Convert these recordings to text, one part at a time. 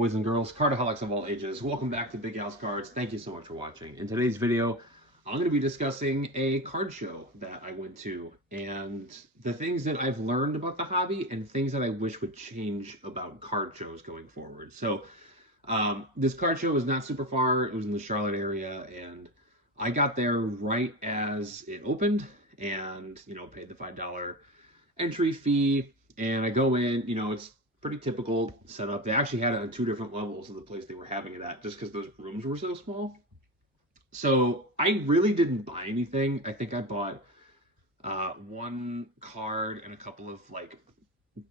boys and girls, cardaholics of all ages. Welcome back to Big Al's Cards. Thank you so much for watching. In today's video, I'm going to be discussing a card show that I went to and the things that I've learned about the hobby and things that I wish would change about card shows going forward. So this card show was not super far. It was in the Charlotte area, and I got there right as it opened and, paid the $5 entry fee. And I go in, it's pretty typical setup. They actually had it on two different levels of the place they were having it at, just because those rooms were so small. So I really didn't buy anything. I think I bought one card and a couple of like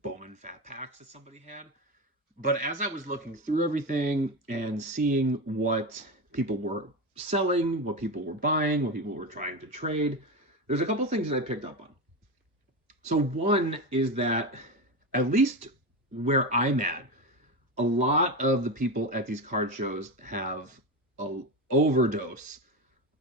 Bowman Fat Packs that somebody had. But as I was looking through everything and seeing what people were selling, what people were buying, what people were trying to trade, there's a couple things that I picked up on. So one is that, at least where I'm at, a lot of the people at these card shows have an overdose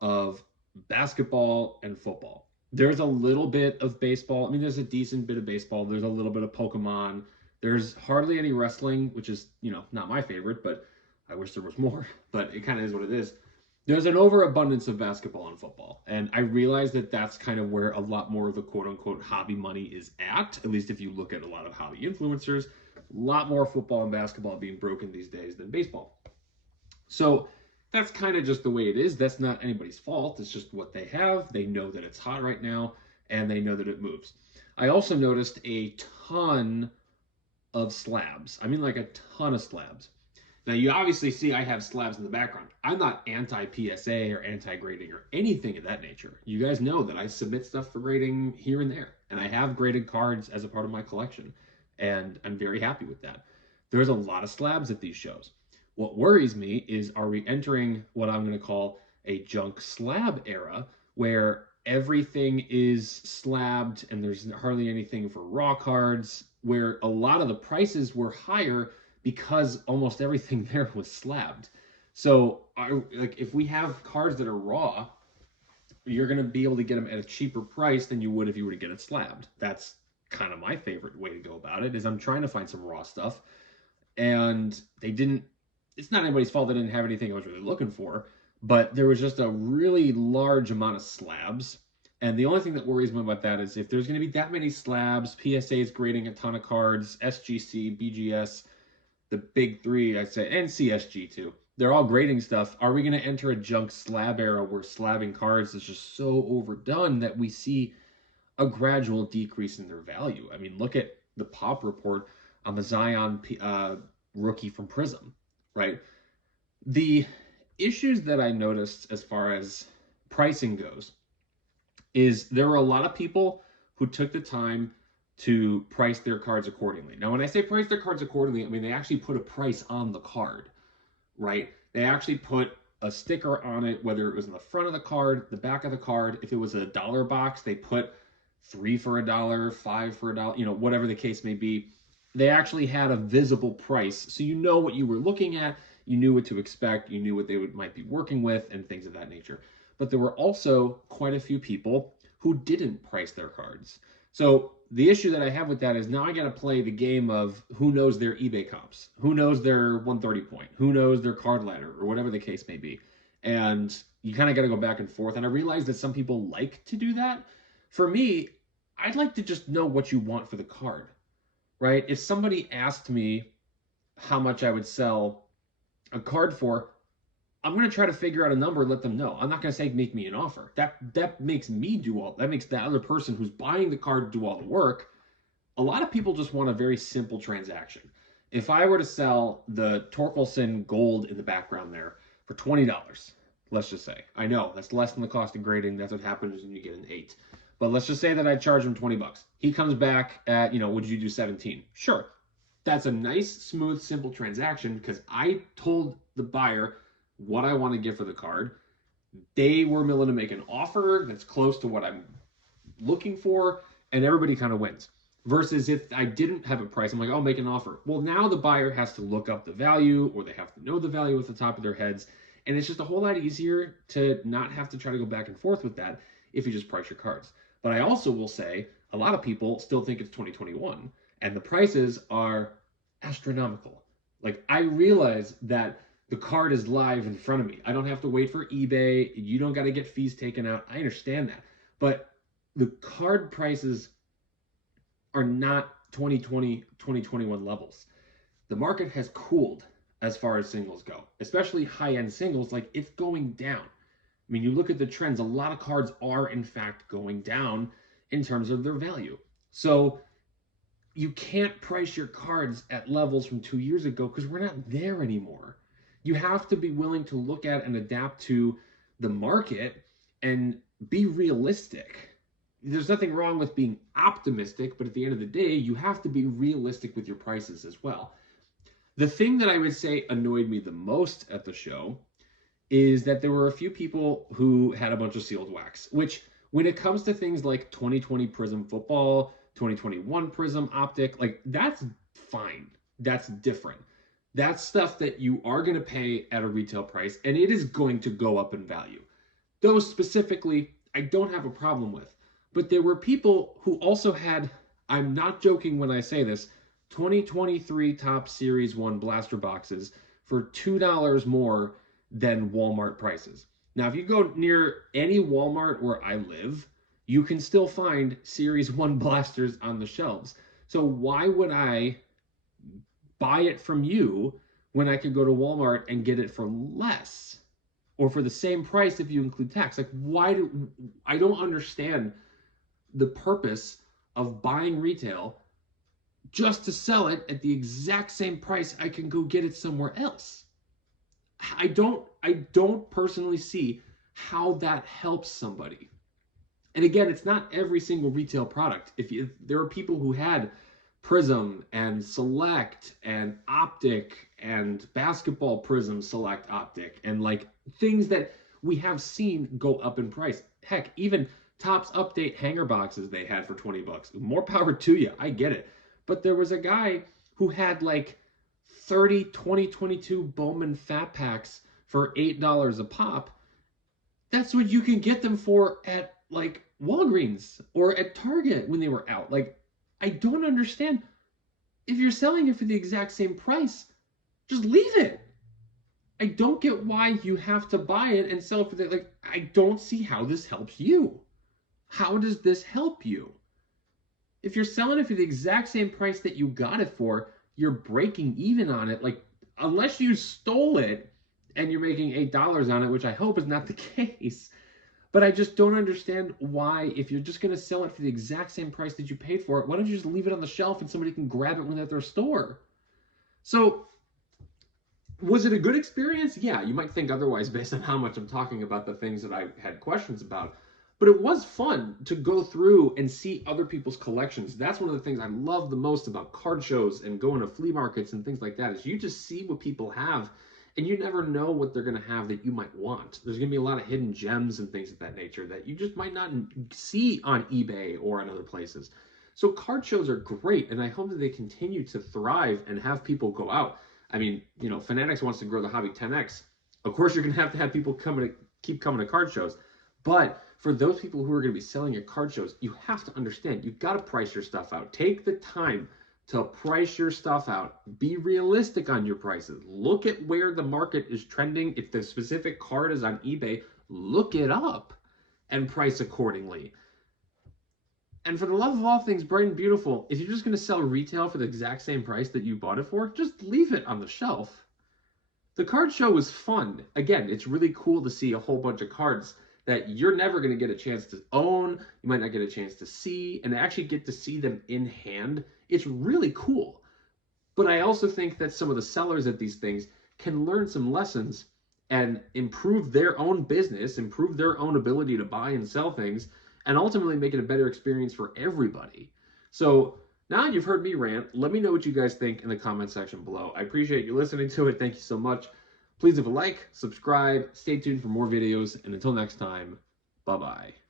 of basketball and football. There's a little bit of baseball. I mean, there's a decent bit of baseball. There's a little bit of Pokemon. There's hardly any wrestling, which is, not my favorite, but I wish there was more. But it kind of is what it is. There's an overabundance of basketball and football. And I realize that that's kind of where a lot more of the quote-unquote hobby money is at least if you look at a lot of hobby influencers. A lot more football and basketball being broken these days than baseball. So that's kind of just the way it is. That's not anybody's fault. It's just what they have. They know that it's hot right now, and they know that it moves. I also noticed a ton of slabs. I mean, like a ton of slabs. Now, you obviously see I have slabs in the background. I'm not anti-PSA or anti-grading or anything of that nature. You guys know that I submit stuff for grading here and there, and I have graded cards as a part of my collection, and I'm very happy with that. There's a lot of slabs at these shows. What worries me is, are we entering what I'm going to call a junk slab era, where everything is slabbed and there's hardly anything for raw cards, where a lot of the prices were higher because almost everything there was slabbed. So if we have cards that are raw, you're going to be able to get them at a cheaper price than you would if you were to get it slabbed. That's kind of my favorite way to go about it, is I'm trying to find some raw stuff. And it's not anybody's fault they didn't have anything I was really looking for, but there was just a really large amount of slabs. And the only thing that worries me about that is if there's going to be that many slabs, PSA is grading a ton of cards, SGC, BGS, the big three, I'd say, and CSG too. They're all grading stuff. Are we going to enter a junk slab era where slabbing cards is just so overdone that we see a gradual decrease in their value? I mean, look at the pop report on the Zion rookie from Prism, right? The issues that I noticed as far as pricing goes is there were a lot of people who took the time to price their cards accordingly. Now, when I say price their cards accordingly, I mean they actually put a price on the card, right? They actually put a sticker on it, whether it was in the front of the card, the back of the card. If it was a dollar box, they put 3 for $1, 5 for $1, whatever the case may be. They actually had a visible price, so you know what you were looking at, you knew what to expect, you knew what they might be working with, and things of that nature. But there were also quite a few people who didn't price their cards. So the issue that I have with that is now I got to play the game of who knows their eBay comps, who knows their 130 point, who knows their card ladder, or whatever the case may be. And you kind of got to go back and forth. And I realize that some people like to do that. For me, I'd like to just know what you want for the card, right? If somebody asked me how much I would sell a card for, I'm going to try to figure out a number and let them know. I'm not going to say make me an offer. That makes me do all, that makes the other person who's buying the card do all the work. A lot of people just want a very simple transaction. If I were to sell the Torkelson gold in the background there for $20, let's just say, I know that's less than the cost of grading. That's what happens when you get an 8. But let's just say that I charge him $20. He comes back at, would you do 17? Sure. That's a nice, smooth, simple transaction because I told the buyer what I want to give for the card. They were willing to make an offer that's close to what I'm looking for, and everybody kind of wins. Versus if I didn't have a price, I'm like, I'll make an offer. Well, now the buyer has to look up the value, or they have to know the value at the top of their heads, and it's just a whole lot easier to not have to try to go back and forth with that if you just price your cards. But I also will say, a lot of people still think it's 2021, and the prices are astronomical. Like, I realize that the card is live in front of me. I don't have to wait for eBay. You don't got to get fees taken out. I understand that. But the card prices are not 2020, 2021 levels. The market has cooled as far as singles go, especially high-end singles. Like, it's going down. I mean, you look at the trends, a lot of cards are in fact going down in terms of their value. So you can't price your cards at levels from 2 years ago because we're not there anymore. You have to be willing to look at and adapt to the market and be realistic. There's nothing wrong with being optimistic, but at the end of the day, you have to be realistic with your prices as well. The thing that I would say annoyed me the most at the show is that there were a few people who had a bunch of sealed wax, which when it comes to things like 2020 Prism Football, 2021 Prism Optic, like, that's fine. That's different. That's stuff that you are going to pay at a retail price, and it is going to go up in value. Those specifically, I don't have a problem with. But there were people who also had, I'm not joking when I say this, 2023 Top Series 1 blaster boxes for $2 more than Walmart prices. Now, if you go near any Walmart where I live, you can still find Series 1 blasters on the shelves. So why would I buy it from you when I could go to Walmart and get it for less? Or for the same price if you include tax? Like, I don't understand the purpose of buying retail just to sell it at the exact same price I can go get it somewhere else. I don't personally see how that helps somebody. And again, it's not every single retail product. If there are people who had Prism and Select and Optic and Basketball Prism Select Optic and like things that we have seen go up in price. Heck, even Topps Update hanger boxes they had for 20 bucks. More power to you. I get it. But there was a guy who had like 30 2022 Bowman Fat Packs for $8 a pop. That's what you can get them for at like Walgreens or at Target when they were out. Like, I don't understand. If you're selling it for the exact same price, just leave it. I don't get why you have to buy it and sell it for the, like, I don't see how this helps you. How does this help you? If you're selling it for the exact same price that you got it for, you're breaking even on it. Like, unless you stole it and you're making $8 on it, which I hope is not the case. But I just don't understand why, if you're just going to sell it for the exact same price that you paid for it, why don't you just leave it on the shelf and somebody can grab it when they're at their store? So, was it a good experience? Yeah, you might think otherwise based on how much I'm talking about the things that I had questions about. But it was fun to go through and see other people's collections. That's one of the things I love the most about card shows and going to flea markets and things like that, is you just see what people have, and you never know what they're going to have that you might want. There's going to be a lot of hidden gems and things of that nature that you just might not see on eBay or on other places. So card shows are great, and I hope that they continue to thrive and have people go out. I mean, you know, Fanatics wants to grow the hobby 10x. Of course, you're going to have people keep coming to card shows. But for those people who are going to be selling at card shows, you have to understand, you've got to price your stuff out. Take the time to price your stuff out. Be realistic on your prices. Look at where the market is trending. If the specific card is on eBay, look it up and price accordingly. And for the love of all things bright and beautiful, if you're just going to sell retail for the exact same price that you bought it for, just leave it on the shelf. The card show was fun. Again, it's really cool to see a whole bunch of cards that you're never going to get a chance to own, you might not get a chance to see, and actually get to see them in hand. It's really cool. But I also think that some of the sellers at these things can learn some lessons and improve their own business, improve their own ability to buy and sell things, and ultimately make it a better experience for everybody. So now you've heard me rant, let me know what you guys think in the comment section below. I appreciate you listening to it. Thank you so much. Please leave a like, subscribe, stay tuned for more videos, and until next time, bye-bye.